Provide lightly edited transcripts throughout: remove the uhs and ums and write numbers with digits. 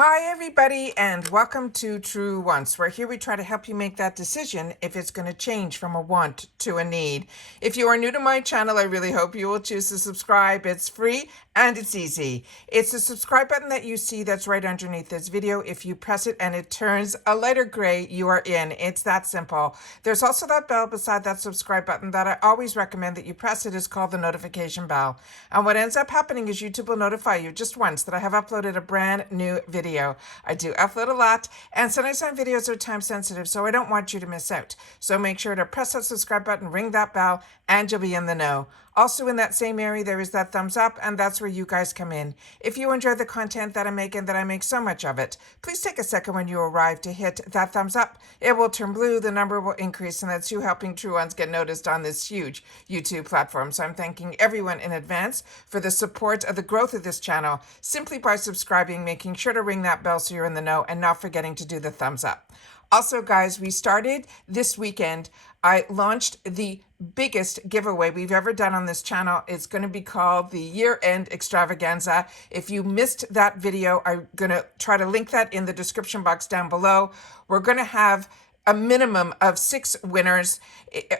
Hi everybody and welcome to True Wants, where here we try to help you make that decision if it's going to change from a want to a need. If you are new to my channel, I really hope you will choose to subscribe. It's free and it's easy. It's the subscribe button that you see that's right underneath this video. If you press it and it turns a lighter gray, you are in. It's that simple. There's also that bell beside that subscribe button that I always recommend that you press. It is called the notification bell. And what ends up happening is YouTube will notify you just once that I have uploaded a brand new video. I do upload a lot, and sometimes my videos are time sensitive, so I don't want you to miss out. So make sure to press that subscribe button, ring that bell, and you'll be in the know. Also in that same area, there is that thumbs up, and that's where you guys come in. If you enjoy the content that I make and that I make so much of it, please take a second when you arrive to hit that thumbs up. It will turn blue, the number will increase, and that's you helping True Ones get noticed on this huge YouTube platform. So I'm thanking everyone in advance for the support of the growth of this channel, simply by subscribing, making sure to ring that bell so you're in the know, and not forgetting to do the thumbs up. Also, guys, we started this weekend. I launched the biggest giveaway we've ever done on this channel. It's going to be called the year-end extravaganza. If you missed that video, I'm going to try to link that in the description box down below. We're going to have a minimum of 6 winners.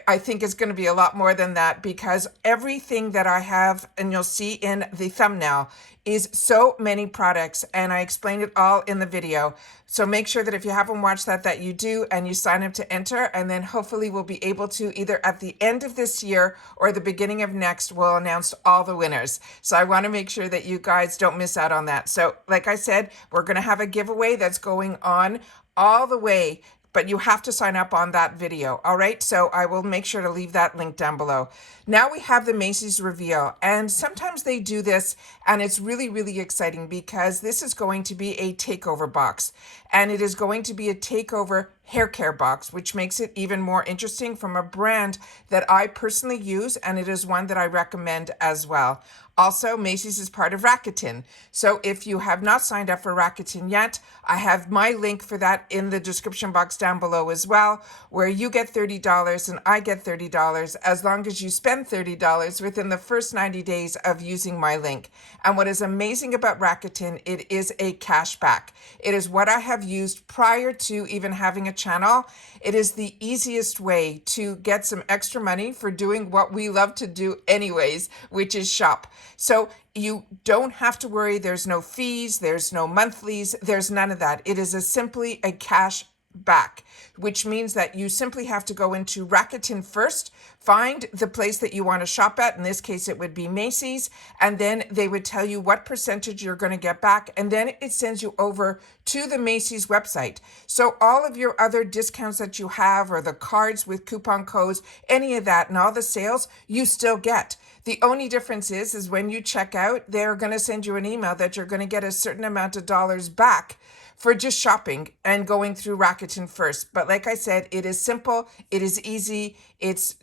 I think it's going to be a lot more than that, because everything that I have, and you'll see in the thumbnail, is so many products, and I explained it all in the video. So make sure that if you haven't watched that you do, and you sign up to enter, and then hopefully we'll be able to, either at the end of this year or the beginning of next, we'll announce all the winners. So I want to make sure that you guys don't miss out on that. So like I said, we're going to have a giveaway that's going on all the way, but you have to sign up on that video. All right, so I will make sure to leave that link down below. Now we have the Macys reveal, and sometimes they do this, and it's really, really exciting, because this is going to be a takeover box, and it is going to be a takeover hair care box, which makes it even more interesting, from a brand that I personally use, and it is one that I recommend as well. Also, Macys is part of Rakuten. So if you have not signed up for Rakuten yet, I have my link for that in the description box down below as well, where you get $30 and I get $30 as long as you spend $30 within the first 90 days of using my link. And what is amazing about Rakuten, it is a cashback. It is what I have used prior to even having a channel. It is the easiest way to get some extra money for doing what we love to do anyways, which is shop. So you don't have to worry. There's no fees, there's no monthlies, there's none of that. It is simply a cash back, which means that you simply have to go into Rakuten first, find the place that you want to shop at. In this case, it would be Macys, and then they would tell you what percentage you're going to get back, and then it sends you over to the Macys website. So all of your other discounts that you have, or the cards with coupon codes, any of that, and all the sales, you still get. The only difference is when you check out, they're going to send you an email that you're going to get a certain amount of dollars back for just shopping and going through Rakuten first. But like I said, it is simple, it is easy, it's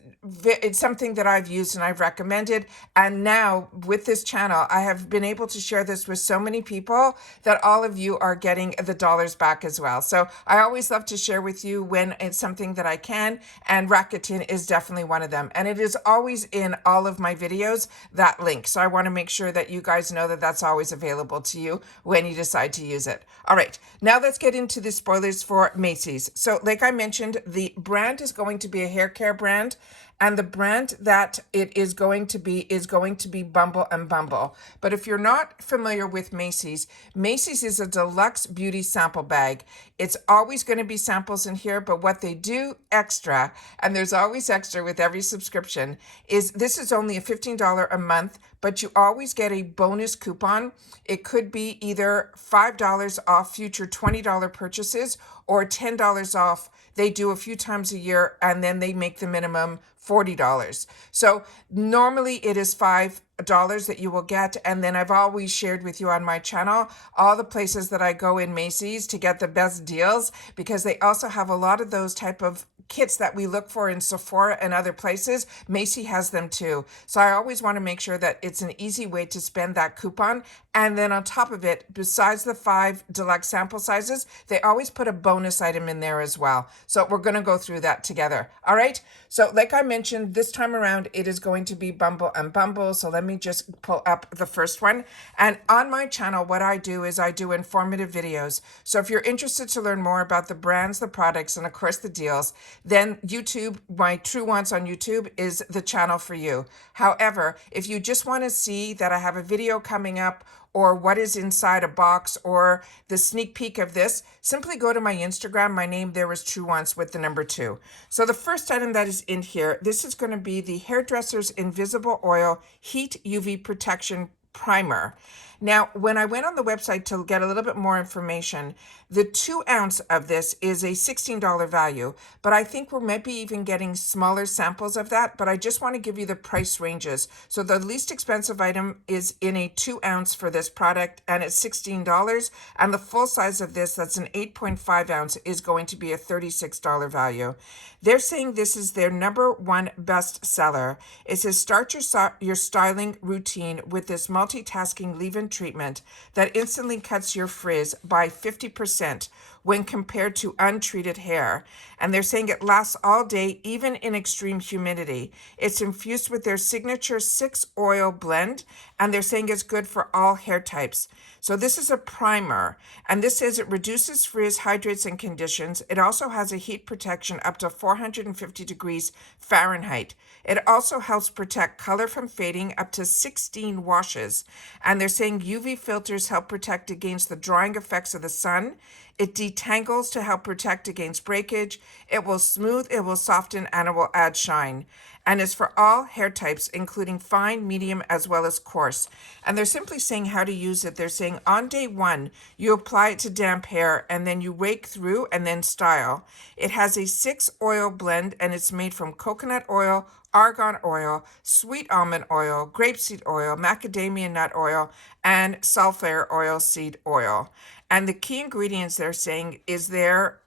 something that I've used and I've recommended. And now with this channel, I have been able to share this with so many people that all of you are getting the dollars back as well. So I always love to share with you when it's something that I can, and Rakuten is definitely one of them. And it is always in all of my videos, that link. So I want to make sure that you guys know that that's always available to you when you decide to use it. All right, now let's get into the spoilers for Macys. So like I mentioned, the brand is going to be a hair care brand, and the brand that it is going to be Bumble and Bumble. But if you're not familiar with Macys, Macys is a deluxe beauty sample bag. It's always going to be samples in here, but what they do extra, and there's always extra with every subscription, is this is only a $15 a month, but you always get a bonus coupon. It could be either $5 off future $20 purchases, or $10 off. They do a few times a year, and then they make the minimum $40. So normally it is $5 that you will get. And then I've always shared with you on my channel all the places that I go in Macys to get the best deals, because they also have a lot of those type of kits that we look for in Sephora and other places. Macy has them too. So I always want to make sure that it's an easy way to spend that coupon And then on top of it, besides the 5 deluxe sample sizes, they always put a bonus item in there as well. So we're going to go through that together. All right. So like I mentioned, this time around, it is going to be Bumble and Bumble. So let me just pull up the first one. And on my channel, what I do is I do informative videos. So if you're interested to learn more about the brands, the products, and of course the deals, then YouTube, my True Wants on YouTube is the channel for you. However, if you just want to see that I have a video coming up or what is inside a box or the sneak peek of this, simply go to my Instagram. My name there is True Wants with the number 2. So the first item that is in here, this is going to be the Hairdresser's Invisible Oil Heat UV Protection Primer. Now, when I went on the website to get a little bit more information, the 2 ounce of this is a $16 value, but I think we're maybe even getting smaller samples of that, but I just want to give you the price ranges. So the least expensive item is in a 2 ounce for this product, and it's $16, and the full size of this, that's an 8.5 ounce, is going to be a $36 value. They're saying this is their #1 best seller. It says start your styling routine with this multitasking leave-in treatment that instantly cuts your frizz by 50% when compared to untreated hair. And they're saying it lasts all day, even in extreme humidity. It's infused with their signature 6-oil blend, and they're saying it's good for all hair types. So this is a primer, and this says it reduces frizz, hydrates, and conditions. It also has a heat protection up to 450 degrees Fahrenheit. It also helps protect color from fading up to 16 washes. And they're saying UV filters help protect against the drying effects of the sun. It detangles to help protect against breakage. It will smooth, it will soften, and it will add shine. And it's for all hair types, including fine, medium, as well as coarse. And they're simply saying how to use it. They're saying on day 1, you apply it to damp hair, and then you rake through and then style. It has a 6-oil blend, and it's made from coconut oil, argan oil, sweet almond oil, grapeseed oil, macadamia nut oil, and sulfur oil seed oil. And the key ingredients they're saying is their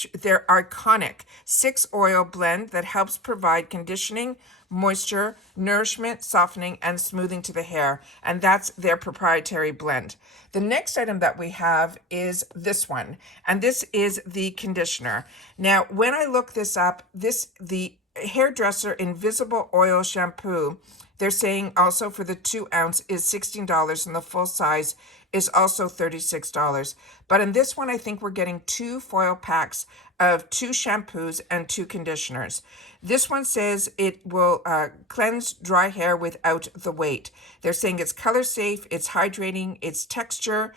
iconic 6-oil blend that helps provide conditioning, moisture, nourishment, softening, and smoothing to the hair. And that's their proprietary blend. The next item that we have is this one, and this is the conditioner. Now, when I look this up, the Hairdresser Invisible Oil Shampoo, they're saying also for the 2 ounce is $16, and the full size is also $36. But in this one, I think we're getting 2 foil packs of 2 shampoos and 2 conditioners. This one says it will cleanse dry hair without the weight. They're saying it's color safe, it's hydrating, its texture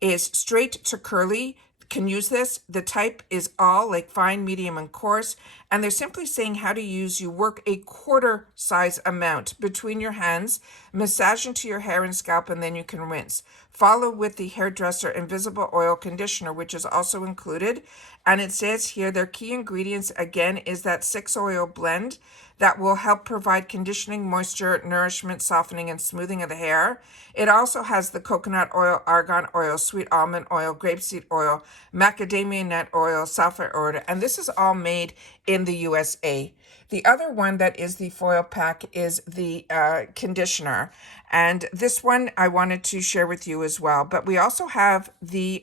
is straight to curly. Can use this. The type is all like fine, medium, and coarse. And they're simply saying how to use. You work a quarter size amount between your hands, massage into your hair and scalp, and then you can rinse. Follow with the Hairdresser Invisible Oil Conditioner, which is also included. And it says here their key ingredients, again, is that 6-oil blend that will help provide conditioning, moisture, nourishment, softening, and smoothing of the hair. It also has the coconut oil, argan oil, sweet almond oil, grapeseed oil, macadamia nut oil, sulfur oil, and this is all made in the USA. The other one that is the foil pack is the conditioner, and this one I wanted to share with you as well. But we also have the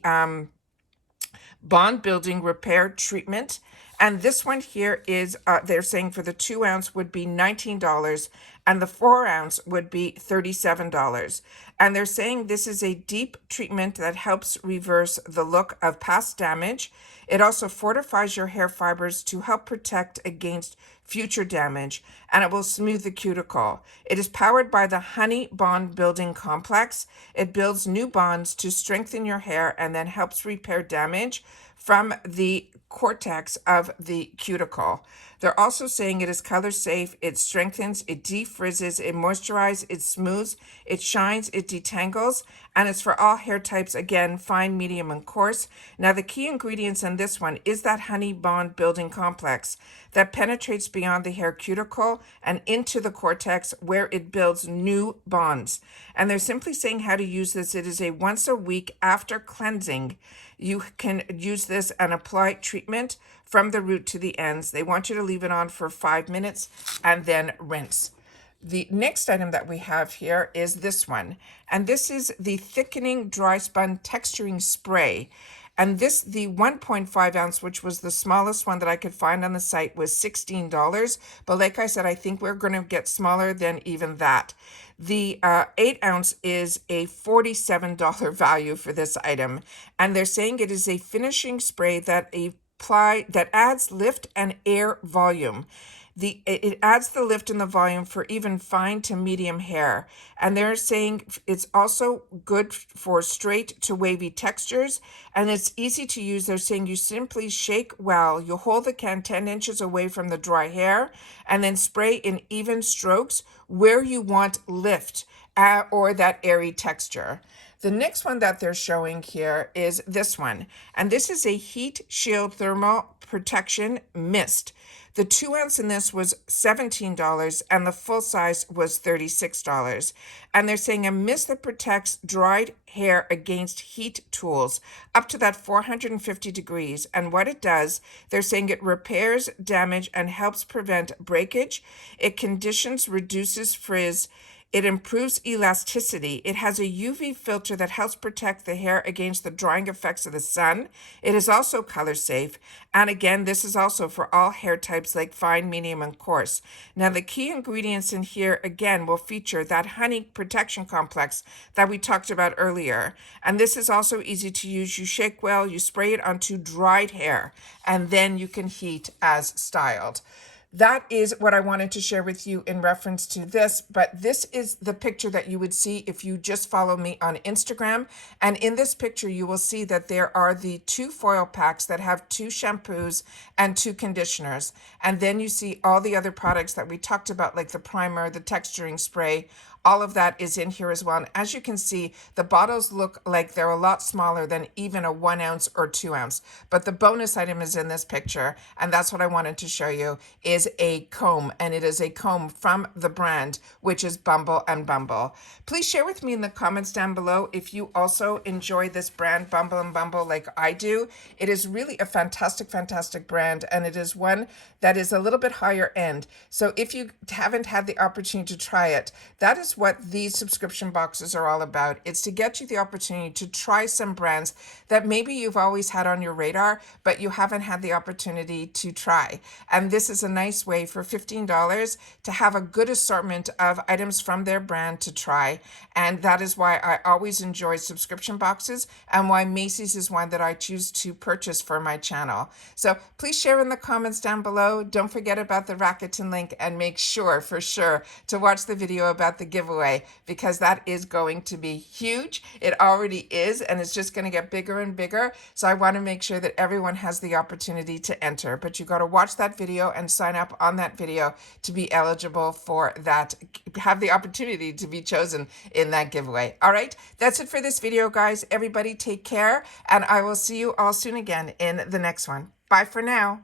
bond building repair treatment. And this one here is, they're saying for the 2 ounce would be $19 and the 4 ounce would be $37. And they're saying this is a deep treatment that helps reverse the look of past damage. It also fortifies your hair fibers to help protect against future damage, and it will smooth the cuticle. It is powered by the Honey Bond Building Complex. It builds new bonds to strengthen your hair and then helps repair damage from the cortex of the cuticle. They're also saying it is color safe, it strengthens, it defrizzes, it moisturizes, it smooths, it shines, it detangles, and it's for all hair types, again, fine, medium, and coarse. Now, the key ingredients in this one is that Honey Bond Building Complex that penetrates beyond the hair cuticle and into the cortex where it builds new bonds. And they're simply saying how to use this. It is a once a week after cleansing. You can use this and apply treatment from the root to the ends. They want you to leave it on for 5 minutes and then rinse. The next item that we have here is this one, and this is the Thickening Dry Spun Texturing Spray. And this, the 1.5 ounce, which was the smallest one that I could find on the site, was $16. But like I said, I think we're going to get smaller than even that. The 8 ounce is a $47 value for this item. And they're saying it is a finishing spray that adds lift and air volume. It adds the lift and the volume for even fine to medium hair. And they're saying it's also good for straight to wavy textures, and it's easy to use. They're saying you simply shake well. You hold the can 10 inches away from the dry hair and then spray in even strokes where you want lift or that airy texture. The next one that they're showing here is this one, and this is a Heat Shield Thermal Protection Mist. The 2 ounce in this was $17 and the full size was $36. And they're saying a mist that protects dried hair against heat tools up to that 450 degrees. And what it does, they're saying it repairs damage and helps prevent breakage. It conditions, reduces frizz. It improves elasticity. It has a UV filter that helps protect the hair against the drying effects of the sun. It is also color safe. And again, this is also for all hair types like fine, medium, and coarse. Now, the key ingredients in here, again, will feature that honey protection complex that we talked about earlier. And this is also easy to use. You shake well, you spray it onto dried hair, and then you can heat as styled. That is what I wanted to share with you in reference to this, but this is the picture that you would see if you just follow me on Instagram. And in this picture, you will see that there are the 2 foil packs that have 2 shampoos and 2 conditioners. And then you see all the other products that we talked about, like the primer, the texturing spray. All of that is in here as well. And as you can see, the bottles look like they're a lot smaller than even a 1 ounce or 2 ounce. But the bonus item is in this picture, and that's what I wanted to show you, is a comb. And it is a comb from the brand, which is Bumble and Bumble. Please share with me in the comments down below if you also enjoy this brand, Bumble and Bumble, like I do. It is really a fantastic, fantastic brand, and it is one that is a little bit higher end. So if you haven't had the opportunity to try it, that is what these subscription boxes are all about. It's to get you the opportunity to try some brands that maybe you've always had on your radar, but you haven't had the opportunity to try. And this is a nice way for $15 to have a good assortment of items from their brand to try. And that is why I always enjoy subscription boxes, and why Macys is one that I choose to purchase for my channel. So please share in the comments down below. Don't forget about the Rakuten link, and make sure for sure to watch the video about the giveaway, because that is going to be huge. It already is, and it's just going to get bigger and bigger. So I want to make sure that everyone has the opportunity to enter, but you got to watch that video and sign up on that video to be eligible for that, have the opportunity to be chosen in that giveaway. All right, that's it for this video, guys. Everybody take care, and I will see you all soon again in the next one. Bye for now.